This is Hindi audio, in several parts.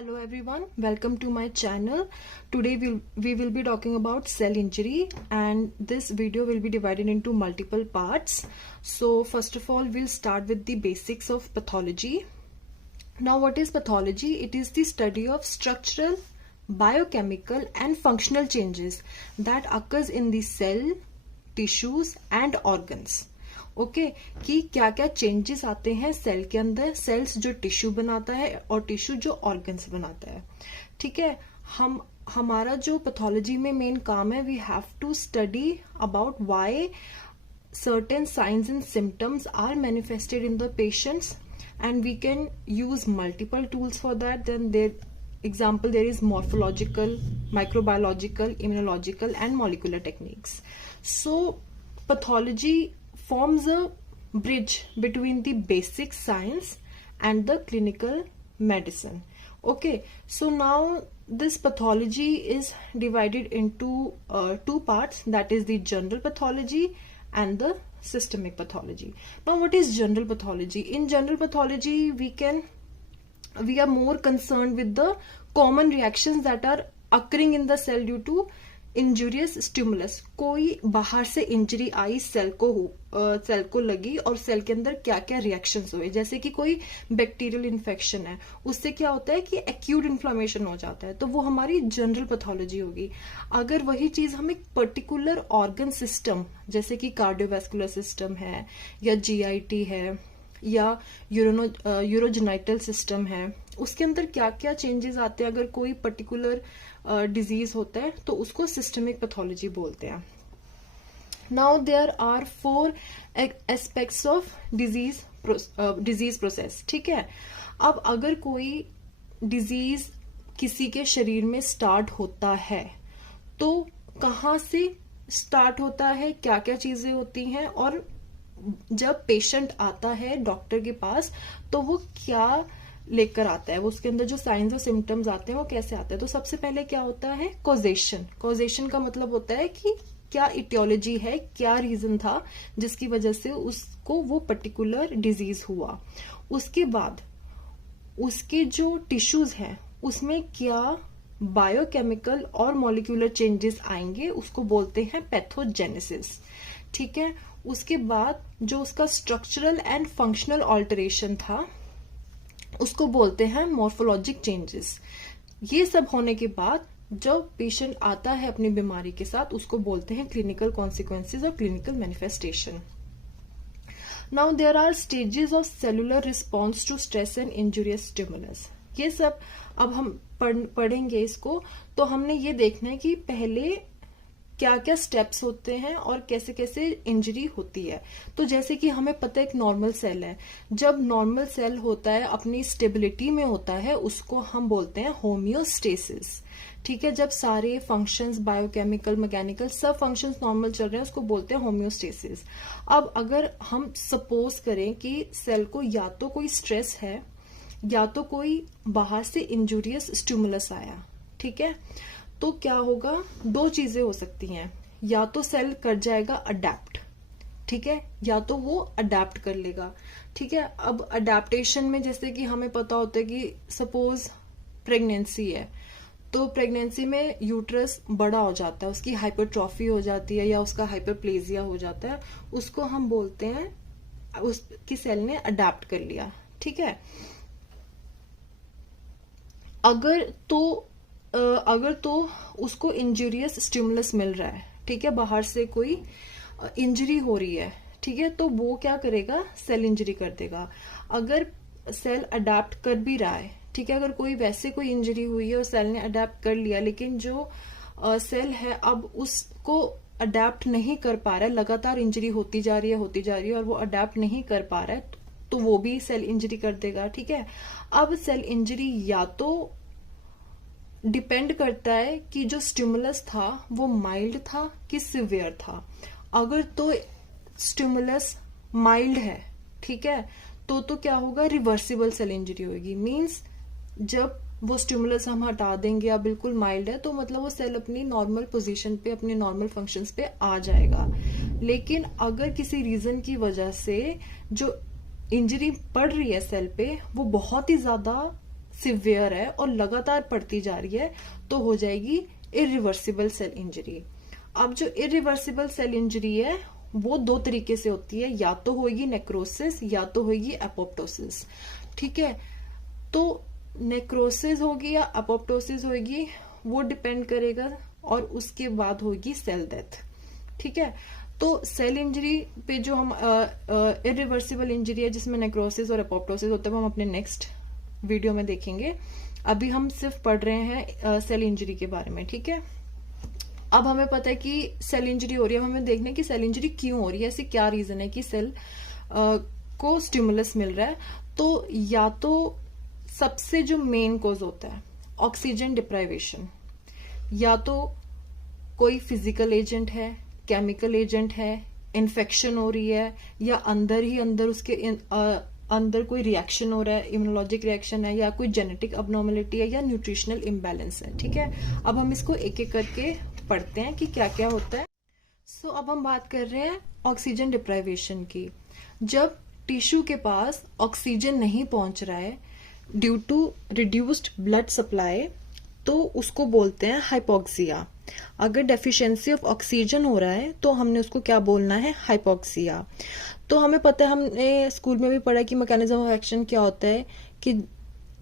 Hello everyone, welcome to my channel. Today we will be talking about cell injury, and this video will be divided into multiple parts. So first of all, we'll start with the basics of pathology. Now what is pathology? It is the study of structural, biochemical and functional changes that occurs in the cell, tissues and organs. Okay कि क्या क्या चेंजेस आते हैं सेल के अंदर, सेल्स जो टिश्यू बनाता है और टिश्यू जो ऑर्गन्स बनाता है. ठीक है, हमारा जो पैथोलॉजी में मेन काम है, we have to study about why certain signs and symptoms are manifested in the patients, and we can use multiple tools for that. Then there is morphological, microbiological, immunological and molecular techniques. So pathology forms a bridge between the basic science and the clinical medicine. Okay, so now this pathology is divided into two parts, that is the general pathology and the systemic pathology. Now what is general pathology? In general pathology we are more concerned with the common reactions that are occurring in the cell due to injurious stimulus. कोई बाहर से इंजरी आई, सेल को लगी और सेल के अंदर क्या क्या रिएक्शंस हुए. जैसे कि कोई बैक्टीरियल इन्फेक्शन है, उससे क्या होता है कि एक्यूट इन्फ्लामेशन हो जाता है, तो वो हमारी जनरल पैथोलॉजी होगी. अगर वही चीज हम एक पर्टिकुलर ऑर्गन सिस्टम जैसे कि कार्डियोवैस्कुलर सिस्टम है या जीआईटी है या यूरोजेनाइटल सिस्टम है, उसके अंदर क्या क्या चेंजेस आते हैं, अगर कोई पर्टिकुलर डिजीज होता है तो उसको सिस्टमिक पैथोलॉजी बोलते हैं. Now there are 4 aspects of disease process. ठीक है, अब अगर कोई डिजीज किसी के शरीर में स्टार्ट होता है तो कहाँ से स्टार्ट होता है, क्या क्या चीजें होती हैं, और जब पेशेंट आता है डॉक्टर के पास तो वो क्या लेकर आता है, वो उसके अंदर जो साइंस और सिम्टम्स आते हैं वो कैसे आते हैं. तो सबसे पहले क्या होता है, कॉजेशन. कॉजेशन का मतलब होता है कि क्या इटियोलॉजी है, क्या रीजन था जिसकी वजह से उसको वो पर्टिकुलर डिजीज हुआ. उसके बाद उसके जो टिश्यूज हैं उसमें क्या बायोकेमिकल और मॉलिक्यूलर चेंजेस आएंगे, उसको बोलते हैं पैथोजेनेसिस. ठीक है, उसके बाद जो उसका स्ट्रक्चरल एंड फंक्शनल ऑल्टरेशन था उसको बोलते हैं मॉर्फोलॉजिक चेंजेस. ये सब होने के बाद जब पेशेंट आता है अपनी बीमारी के साथ उसको बोलते हैं क्लिनिकल कॉन्सिक्वेंसेस और clinical manifestation. Now there are stages of cellular response to stress and injurious stimulus. ये सब अब हम पढ़ेंगे इसको, तो हमने ये देखना है कि पहले क्या क्या स्टेप्स होते हैं और कैसे कैसे इंजरी होती है. तो जैसे कि हमें पता है एक नॉर्मल सेल है, जब नॉर्मल सेल होता है अपनी स्टेबिलिटी में होता है उसको हम बोलते हैं होम्योस्टेसिस. ठीक है, जब सारे फंक्शंस बायोकेमिकल, मैकेनिकल सब फंक्शंस नॉर्मल चल रहे हैं उसको बोलते हैं होम्योस्टेसिस. अब अगर हम सपोज करें कि सेल को या तो कोई स्ट्रेस है या तो कोई बाहर से इंजूरियस स्टिमुलस आया, ठीक है, तो क्या होगा, दो चीजें हो सकती हैं. या तो सेल कर जाएगा अडेप्ट, ठीक है, या तो वो अडेप्ट कर लेगा. ठीक है, अब अडेप्टेशन में जैसे कि हमें पता होता है कि सपोज प्रेगनेंसी है तो प्रेगनेंसी में यूट्रस बड़ा हो जाता है, उसकी हाइपरट्रॉफी हो जाती है या उसका हाइपरप्लेजिया हो जाता है, उसको हम बोलते हैं उसकी सेल ने अडेप्ट कर लिया. ठीक है, अगर तो उसको इंजूरियस स्टिमुलस मिल रहा है, ठीक है, बाहर से कोई इंजरी हो रही है, ठीक है, तो वो क्या करेगा, सेल इंजरी कर देगा. अगर सेल अडेप्ट कर भी रहा है, ठीक है, अगर कोई इंजरी हुई है और सेल ने अडेप्ट कर लिया लेकिन जो सेल है अब उसको अडेप्ट नहीं कर पा रहा है, लगातार इंजरी होती जा रही है और वो अडेप्ट नहीं कर पा रहा है, तो वो भी सेल इंजरी कर देगा. ठीक है, अब सेल इंजरी या तो डिपेंड करता है कि जो स्टिमुलस था वो माइल्ड था कि सिवियर था. अगर तो स्टिमुलस माइल्ड है, ठीक है, तो क्या होगा, रिवर्सिबल सेल इंजरी होगी. मींस जब वो स्टिमुलस हम हटा देंगे या बिल्कुल माइल्ड है तो मतलब वो सेल अपनी नॉर्मल पोजीशन पे, अपने नॉर्मल फंक्शंस पे आ जाएगा. लेकिन अगर किसी रीजन की वजह से जो इंजरी पड़ रही है सेल पे वो बहुत ही ज्यादा सिवियर है और लगातार बढ़ती जा रही है तो हो जाएगी इरिवर्सिबल सेल इंजरी। अब जो इरिवर्सिबल सेल इंजरी है वो दो तरीके से होती है, या तो होगी नेक्रोसिस या तो होगी एपोप्टोसिस। ठीक है, तो नेक्रोसिस होगी या एपोप्टोसिस होगी वो डिपेंड करेगा, और उसके बाद होगी सेल डेथ। ठीक है, तो सेल इंजरी पे जो हम इरिवर्सिबल इंजरी है जिसमें नेक्रोसिस और एपोप्टोसिस होता है वो हम अपने नेक्स्ट वीडियो में देखेंगे। अभी हम सिर्फ पढ़ रहे हैं सेल इंजरी के बारे में। ठीक है, अब हमें पता है कि सेल इंजरी हो रही है, अब हमें देखना है कि सेल इंजरी क्यों हो रही है, ऐसी क्या रीजन है कि सेल को स्टिमुलस मिल रहा है। तो या तो सबसे जो मेन कॉज होता है ऑक्सीजन डिप्राइवेशन, या तो कोई फिजिकल एजेंट है, केमिकल एजेंट है, इन्फेक्शन हो रही है, या अंदर ही अंदर उसके अंदर कोई रिएक्शन हो रहा है, इम्यूनोलॉजिक रिएक्शन है, या कोई जेनेटिक अबनॉर्मलिटी है, या न्यूट्रिशनल इम्बैलेंस है। ठीक है, अब हम इसको एक एक करके पढ़ते हैं कि क्या क्या होता है। सो अब हम बात कर रहे हैं ऑक्सीजन डिप्राइवेशन की। जब टिश्यू के पास ऑक्सीजन नहीं पहुंच रहा है due to reduced blood supply, तो उसको बोलते हैं हाइपोक्सिया। अगर डेफिशिएंसी ऑफ ऑक्सीजन हो रहा है तो हमने उसको क्या बोलना है, हाइपोक्सिया। तो हमें पता है, हमने स्कूल में भी पढ़ा कि मैकेनिज्म ऑफ एक्शन क्या होता है कि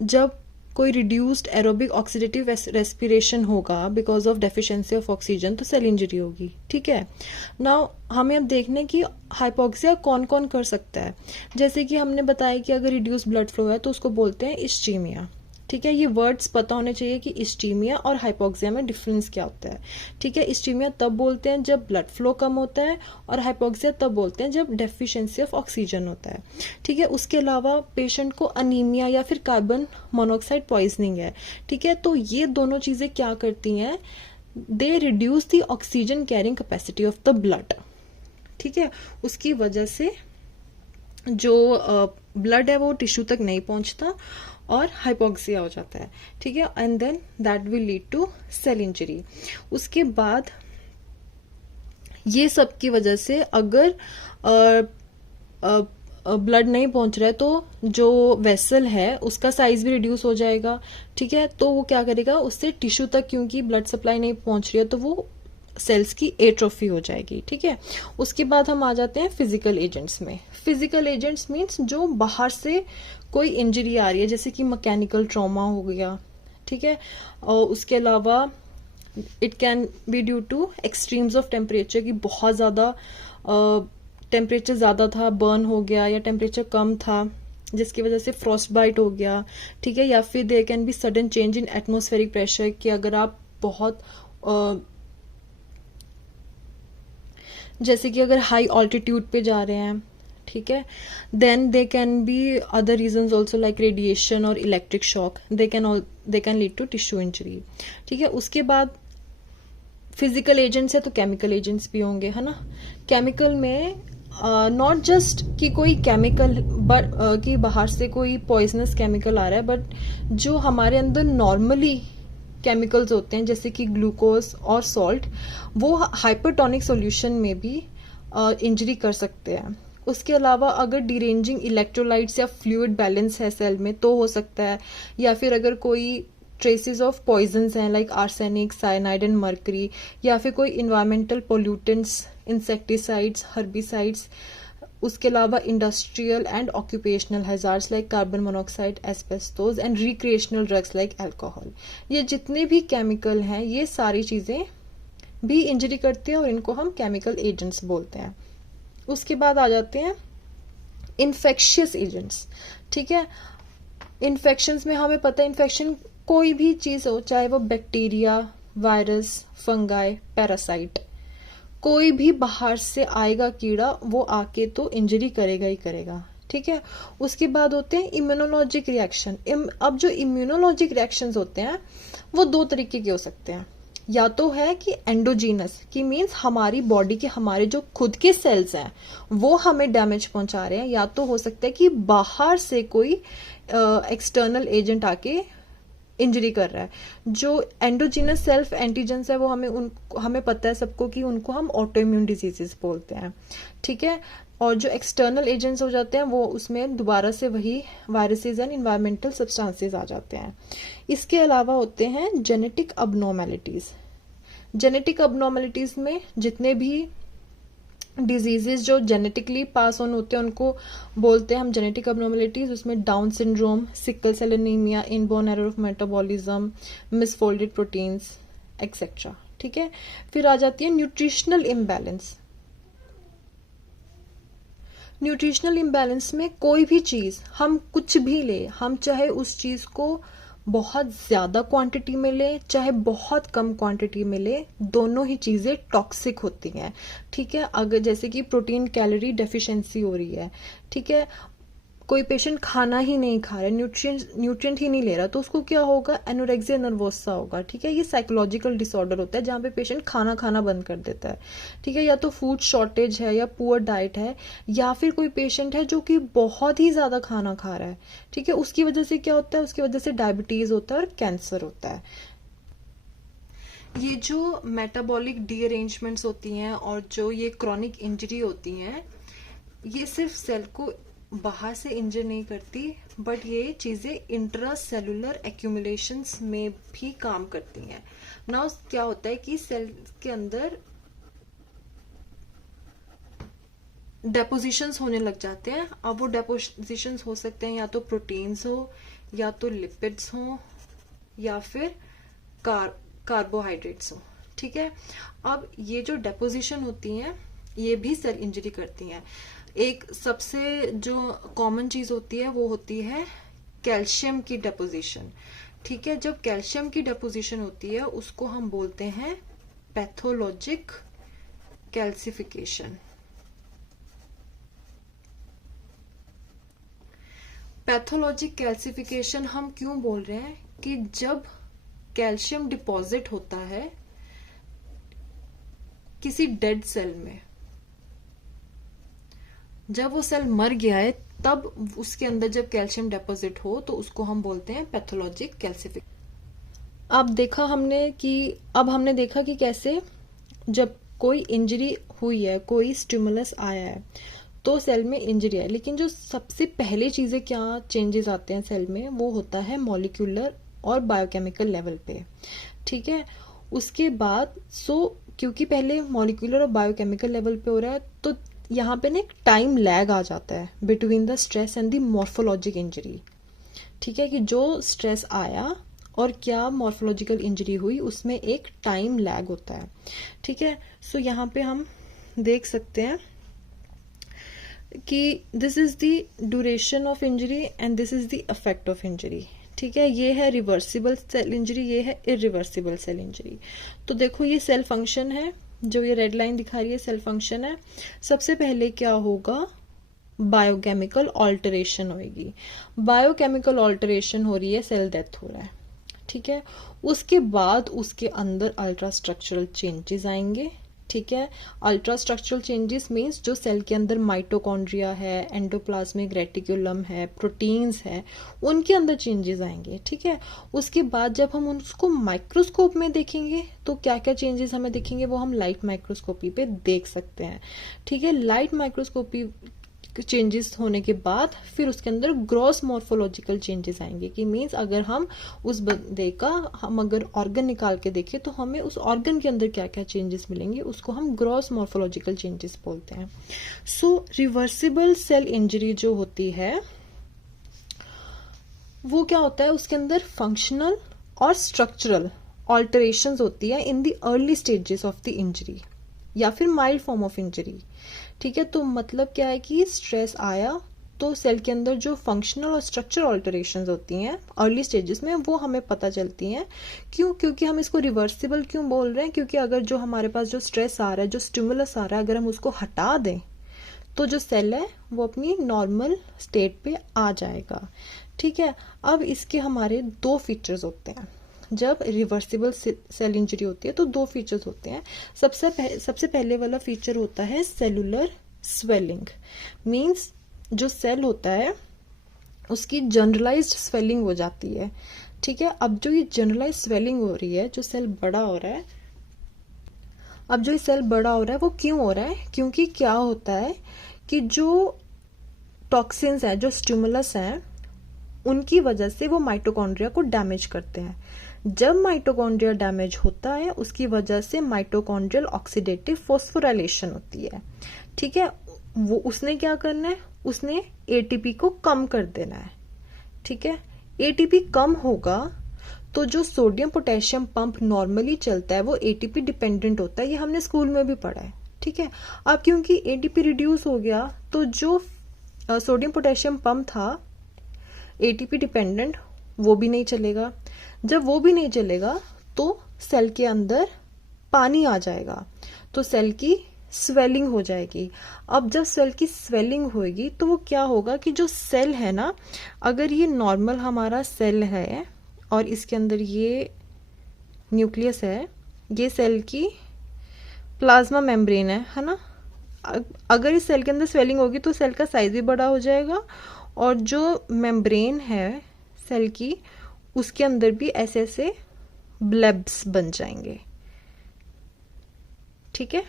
जब कोई रिड्यूस्ड एरोबिक ऑक्सीडेटिव रेस्पिरेशन होगा because of deficiency of oxygen तो सेल इंजरी होगी। ठीक है, नाउ हमें अब देखने की हाइपोक्सिया कौन कौन कर सकता है। जैसे कि हमने बताया कि अगर रिड्यूस ब्लड फ्लो है तो उसको बोलते हैं इस्चीमिया। ठीक है, ये वर्ड्स पता होने चाहिए कि इस्चीमिया और हाइपोक्सिया में डिफरेंस क्या होता है। ठीक है, इस्चीमिया तब बोलते हैं जब ब्लड फ्लो कम होता है, और हाइपोक्सिया तब बोलते हैं जब डेफिशिएंसी ऑफ ऑक्सीजन होता है। ठीक है, उसके अलावा पेशेंट को अनीमिया या फिर कार्बन मोनोऑक्साइड पॉइजनिंग है। ठीक है, तो ये दोनों चीजें क्या करती हैं, they reduce the oxygen carrying capacity of the blood. ठीक है, उसकी वजह से जो ब्लड है वो टिश्यू तक नहीं पहुंचता और हाइपोक्सिया हो जाता है। ठीक है, and then that will lead to cell injury. उसके बाद ये सब की वजह से अगर ब्लड नहीं पहुंच रहा है तो जो वेसल है उसका साइज भी रिड्यूस हो जाएगा। ठीक है, तो वो क्या करेगा, उससे टिश्यू तक क्योंकि ब्लड सप्लाई नहीं पहुंच रही है तो वो सेल्स की एट्रोफी हो जाएगी। ठीक है, उसके बाद हम आ जाते हैं फिजिकल एजेंट्स में। फिजिकल एजेंट्स मीन्स जो बाहर से कोई इंजरी आ रही है, जैसे कि मैकेनिकल ट्रॉमा हो गया। ठीक है, और उसके अलावा it can be due two extremes of temperature, की बहुत ज्यादा टेम्परेचर ज्यादा था, बर्न हो गया, या टेम्परेचर कम था जिसकी वजह से फ्रॉस्ट बाइट हो गया। ठीक है, या फिर there can be sudden change in atmospheric pressure, कि अगर आप बहुत जैसे कि अगर हाई ऑल्टीट्यूड पे जा रहे हैं, ठीक है, then they can be other reasons also like radiation और electric shock, they can lead to tissue injury. ठीक है, उसके बाद फिजिकल एजेंट्स है तो केमिकल एजेंट्स भी होंगे, है ना। केमिकल में नॉट जस्ट कि कोई केमिकल बट कि बाहर से कोई पॉइजनस केमिकल आ रहा है, बट जो हमारे अंदर नॉर्मली केमिकल्स होते हैं जैसे कि ग्लूकोज और सॉल्ट, वो हाइपरटोनिक सॉल्यूशन में भी इंजरी कर सकते हैं। उसके अलावा अगर डिरेंजिंग इलेक्ट्रोलाइट्स या फ्लूइड बैलेंस है सेल में तो हो सकता है, या फिर अगर कोई ट्रेसेस ऑफ पॉइजन्स हैं like arsenic, cyanide and mercury, या फिर कोई इन्वायरमेंटल पोल्यूटेंट्स, इंसेक्टिसाइड्स, हर्बिसाइड्स, उसके अलावा industrial and occupational hazards like carbon monoxide, asbestos and recreational drugs like alcohol. ये जितने भी केमिकल हैं ये सारी चीजें भी इंजरी करती हैं और इनको हम केमिकल एजेंट्स बोलते हैं। उसके बाद आ जाते हैं इन्फेक्शियस एजेंट्स। ठीक है, इन्फेक्शंस में हमें पता है इन्फेक्शन कोई भी चीज हो, चाहे वो बैक्टीरिया, वायरस, फंगाई, पैरासाइट, कोई भी बाहर से आएगा कीड़ा, वो आके तो इंजरी करेगा ही करेगा। ठीक है, उसके बाद होते हैं इम्यूनोलॉजिक रिएक्शन। अब जो इम्यूनोलॉजिक रिएक्शंस होते हैं वो दो तरीके के हो सकते हैं, या तो है कि एंडोजीनस, की मीन्स हमारी बॉडी के हमारे जो खुद के सेल्स हैं वो हमें डैमेज पहुंचा रहे हैं, या तो हो सकता है कि बाहर से कोई एक्सटर्नल एजेंट आके इंजरी कर रहा है। जो एंडोजीनस सेल्फ एंटीजेंस है वो हमें पता है सबको कि उनको हम ऑटो इम्यून डिजीजेस बोलते हैं। ठीक है, और जो एक्सटर्नल एजेंट्स हो जाते हैं वो उसमें दोबारा से वही वायरसेस एंड इन्वायरमेंटल सब्सटेंसेस आ जाते हैं। इसके अलावा होते हैं जेनेटिक अबनॉर्मेलिटीज। जेनेटिक अबनॉर्मेलिटीज में जितने भी डिजीजेस जो जेनेटिकली पास ऑन होते हैं उनको बोलते हैं हम जेनेटिक अबनॉर्मेलिटीज। उसमें Down syndrome, sickle cell anaemia, inborn error of metabolism, misfolded proteins etcetera. ठीक है, फिर आ जाती है न्यूट्रिशनल इम्बैलेंस। न्यूट्रिशनल इम्बैलेंस में कोई भी चीज हम कुछ भी ले, हम चाहे उस चीज को बहुत ज्यादा क्वांटिटी में ले चाहे बहुत कम क्वांटिटी में ले, दोनों ही चीजें टॉक्सिक होती हैं। ठीक है, अगर जैसे कि प्रोटीन कैलोरी डेफिशिएंसी हो रही है, ठीक है, कोई पेशेंट खाना ही नहीं खा रहा है, न्यूट्रिएंट ही नहीं ले रहा, तो उसको क्या होगा, एनोरेक्सिया नर्वोसा होगा। ठीक है, ये साइकोलॉजिकल डिसऑर्डर होता है जहाँ पे पेशेंट खाना खाना बंद कर देता है। ठीक है, या तो फूड शॉर्टेज है या पुअर डाइट है, या फिर कोई पेशेंट है जो कि बहुत ही ज्यादा खाना खा रहा है। ठीक है, उसकी वजह से क्या होता है, उसकी वजह से डायबिटीज होता है और कैंसर होता है। ये जो मेटाबॉलिक डीअरेंजमेंट्स होती हैं और जो ये क्रॉनिक इंजरी होती हैं, ये सिर्फ सेल को बाहर से इंजर नहीं करती, बट ये चीजें इंट्रा सेलुलर एक्यूमुलेशंस में भी काम करती हैं। नाउ क्या होता है कि सेल के अंदर डेपोजिशंस होने लग जाते हैं। अब वो डेपोजिशंस हो सकते हैं या तो प्रोटीन्स हो, या तो लिपिड्स हो, या फिर कार्बोहाइड्रेट्स हो। ठीक है, अब ये जो डेपोजिशन होती हैं ये भी सेल इंजरी करती हैं। एक सबसे जो कॉमन चीज होती है वो होती है कैल्शियम की डेपोजिशन। ठीक है, जब कैल्शियम की डेपोजिशन होती है उसको हम बोलते हैं पैथोलॉजिक कैल्सिफिकेशन। पैथोलॉजिक कैल्सिफिकेशन हम क्यों बोल रहे हैं कि जब कैल्शियम डिपॉजिट होता है किसी डेड सेल में, जब वो सेल मर गया है तब उसके अंदर जब कैल्शियम डिपॉजिट हो तो उसको हम बोलते हैं पैथोलॉजिक कैल्सिफिकेशन। अब हमने देखा कि कैसे जब कोई इंजरी हुई है, कोई स्टिमुलस आया है तो सेल में इंजरी है, लेकिन जो सबसे पहले चीजें क्या चेंजेस आते हैं सेल में वो होता है मॉलिक्यूलर और बायोकेमिकल लेवल पे। ठीक है, उसके बाद क्योंकि पहले मॉलिक्यूलर और बायोकेमिकल लेवल पे हो रहा है तो यहाँ पे ना एक टाइम लैग आ जाता है between the stress and the morphologic injury. ठीक है, कि जो स्ट्रेस आया और क्या मॉर्फोलॉजिकल इंजरी हुई उसमें एक टाइम लैग होता है। ठीक है, सो यहाँ पे हम देख सकते हैं कि this is the duration of injury and this is the effect of injury. ठीक है, ये है रिवर्सिबल सेल इंजरी, ये है इरिवर्सिबल सेल इंजरी। तो देखो ये सेल फंक्शन है, जो ये रेड लाइन दिखा रही है सेल फंक्शन है। सबसे पहले क्या होगा, बायोकेमिकल ऑल्टरेशन होगी। बायोकेमिकल ऑल्टरेशन हो रही है, सेल डेथ हो रहा है। ठीक है, उसके बाद उसके अंदर अल्ट्रा स्ट्रक्चरल चेंजेस आएंगे। ठीक है, अल्ट्रा स्ट्रक्चरल चेंजेस मीन्स जो सेल के अंदर माइटोकॉन्ड्रिया है, एंडोप्लाज्मिक रेटिकुलम है, प्रोटीन्स है, उनके अंदर चेंजेस आएंगे। ठीक है, उसके बाद जब हम उसको माइक्रोस्कोप में देखेंगे तो क्या क्या चेंजेस हमें दिखेंगे वो हम लाइट माइक्रोस्कोपी पे देख सकते हैं। ठीक है, लाइट माइक्रोस्कोपी चेंजेस होने के बाद फिर उसके अंदर ग्रॉस मॉर्फोलॉजिकल चेंजेस आएंगे, कि मीन्स अगर हम उस बंदे का हम अगर ऑर्गन निकाल के देखें तो हमें उस ऑर्गन के अंदर क्या क्या चेंजेस मिलेंगे, उसको हम ग्रॉस मॉर्फोलॉजिकल चेंजेस बोलते हैं। सो रिवर्सिबल सेल इंजरी जो होती है वो क्या होता है, उसके अंदर फंक्शनल और स्ट्रक्चरल ऑल्टरेशंस होती है in the early stages of the injury या फिर माइल्ड फॉर्म ऑफ इंजरी। ठीक है, तो मतलब क्या है कि स्ट्रेस आया तो सेल के अंदर जो फंक्शनल और स्ट्रक्चर ऑल्टरेशंस होती हैं अर्ली स्टेजेस में वो हमें पता चलती हैं। क्यों, क्योंकि हम इसको रिवर्सिबल क्यों बोल रहे हैं, क्योंकि अगर जो हमारे पास जो स्ट्रेस आ रहा है, जो स्टिमुलस आ रहा है, अगर हम उसको हटा दें तो जो सेल है वो अपनी नॉर्मल स्टेट पे आ जाएगा। ठीक है, अब इसके हमारे दो फीचर्स होते हैं। जब रिवर्सिबल सेल इंजरी होती है तो दो फीचर्स होते हैं। सबसे पहले वाला फीचर होता है सेलुलर स्वेलिंग। मींस जो सेल होता है उसकी जनरलाइज्ड स्वेलिंग हो जाती है। ठीक है, अब जो ये जनरलाइज स्वेलिंग हो रही है, जो सेल बड़ा हो रहा है, अब जो ये सेल बड़ा हो रहा है वो क्यों हो रहा है, क्योंकि क्या होता है कि जो टॉक्सिन्स हैं, जो स्टिमुलस हैं, उनकी वजह से वो माइटोकॉन्ड्रिया को डैमेज करते हैं। जब माइटोकॉन्ड्रिया डैमेज होता है उसकी वजह से माइटोकॉन्ड्रियल ऑक्सीडेटिव फॉस्फोराइलेशन होती है। ठीक है, वो उसने क्या करना है, उसने एटीपी को कम कर देना है। ठीक है, एटीपी कम होगा तो जो सोडियम पोटेशियम पंप नॉर्मली चलता है वो एटीपी डिपेंडेंट होता है, ये हमने स्कूल में भी पढ़ा है। ठीक है, अब क्योंकि एटीपी रिड्यूस हो गया तो जो सोडियम पोटेशियम पंप था एटीपी डिपेंडेंट, वो भी नहीं चलेगा। जब वो भी नहीं चलेगा तो सेल के अंदर पानी आ जाएगा, तो सेल की स्वेलिंग हो जाएगी। अब जब सेल की स्वेलिंग होगी तो वो क्या होगा कि जो सेल है ना, अगर ये नॉर्मल हमारा सेल है और इसके अंदर ये न्यूक्लियस है, ये सेल की प्लाज्मा मेम्ब्रेन है ना, अगर इस सेल के अंदर स्वेलिंग होगी तो सेल का साइज भी बड़ा हो जाएगा और जो मेम्ब्रेन है सेल की उसके अंदर भी ऐसे ऐसे ब्लेब्स बन जाएंगे। ठीक है,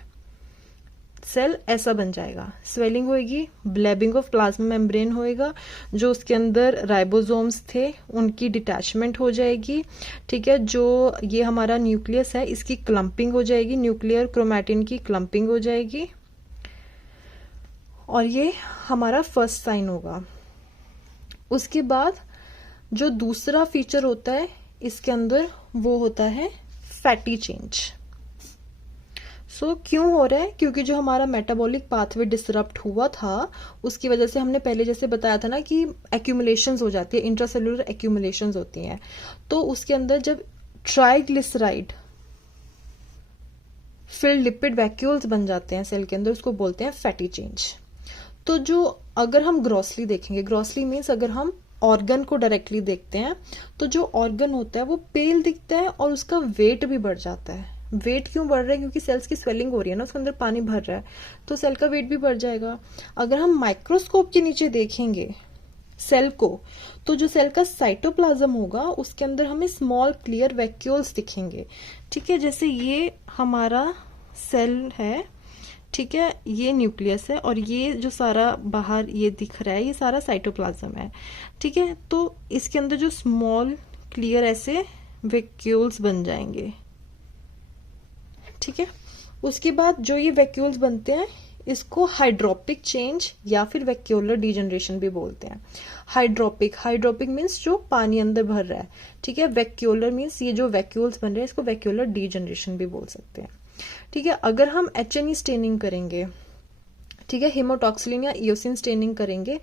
सेल ऐसा बन जाएगा, स्वेलिंग होएगी, ब्लेबिंग ऑफ प्लाज्मा मेम्ब्रेन होएगा, जो उसके अंदर राइबोसोम्स थे उनकी डिटैचमेंट हो जाएगी। ठीक है, जो ये हमारा न्यूक्लियस है इसकी क्लम्पिंग हो जाएगी, न्यूक्लियर क्रोमैटिन की क्लम्पिंग हो जाएगी और ये हमारा फर्स्ट साइन होगा। उसके बाद जो दूसरा फीचर होता है इसके अंदर वो होता है फैटी चेंज। क्यों हो रहा है, क्योंकि जो हमारा मेटाबॉलिक पाथवे डिसरप्ट हुआ था उसकी वजह से हमने पहले जैसे बताया था ना कि एक्यूमुलेशंस हो जाती है, इंट्रासेलुलर एक्यूमुलेशंस होती हैं, तो उसके अंदर जब ट्राइग्लिसराइड फिल्ड लिपिड वैक्यूल्स बन जाते हैं सेल के अंदर, उसको बोलते हैं फैटी चेंज। तो जो अगर हम ग्रॉसली देखेंगे, ग्रॉसली मीन्स अगर हम ऑर्गन को डायरेक्टली देखते हैं तो जो ऑर्गन होता है वो पेल दिखता है और उसका वेट भी बढ़ जाता है। वेट क्यों बढ़ रहा है, क्योंकि सेल्स की स्वेलिंग हो रही है ना, उसके अंदर पानी भर रहा है तो सेल का वेट भी बढ़ जाएगा। अगर हम माइक्रोस्कोप के नीचे देखेंगे सेल को तो जो सेल का साइटोप्लाज्म होगा उसके अंदर हमें स्मॉल क्लियर वैक्यूल्स दिखेंगे। ठीक है, जैसे ये हमारा सेल है, ठीक है, ये न्यूक्लियस है और ये जो सारा बाहर ये दिख रहा है ये सारा साइटोप्लाज्म है। ठीक है, तो इसके अंदर जो स्मॉल क्लियर ऐसे वैक्यूल्स बन जाएंगे। ठीक है, उसके बाद जो ये वैक्यूल्स बनते हैं इसको हाइड्रोपिक चेंज या फिर वैक्यूलर डीजनरेशन भी बोलते हैं। हाइड्रोपिक मीन्स जो पानी अंदर भर रहा है। ठीक है, वैक्यूलर मीन्स ये जो वैक्यूल्स बन रहे हैं इसको वैक्यूलर डीजनरेशन भी बोल सकते हैं। ठीक है, अगर हम HNE स्टेनिंग करेंगे, ठीक है, हेमोटॉक्सिलिन या इयोसिन स्टेनिंग करेंगे,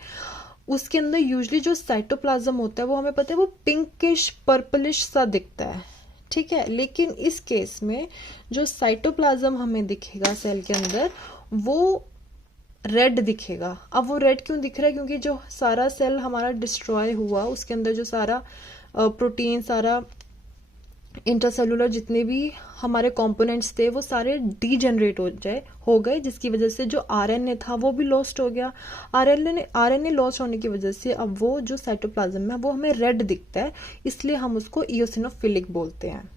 उसके अंदर यूजुअली जो साइटोप्लाज्म होता है वो हमें पता है वो पिंकिश पर्पलिश सा दिखता है। ठीक है, लेकिन इस केस में जो साइटोप्लाज्म हमें दिखेगा सेल के अंदर वो रेड दिखेगा। अब वो रेड क्यों दिख रहा है, क्योंकि जो सारा सेल हमारा डिस्ट्रॉय हुआ उसके अंदर जो सारा प्रोटीन, सारा इंट्रासेलुलर जितने भी हमारे कंपोनेंट्स थे वो सारे डीजनरेट हो गए, जिसकी वजह से जो आरएनए था वो भी लॉस्ट हो गया। आरएनए लॉस्ट होने की वजह से अब वो जो साइटोप्लाज्म है वो हमें रेड दिखता है, इसलिए हम उसको इयोसिनोफिलिक बोलते हैं।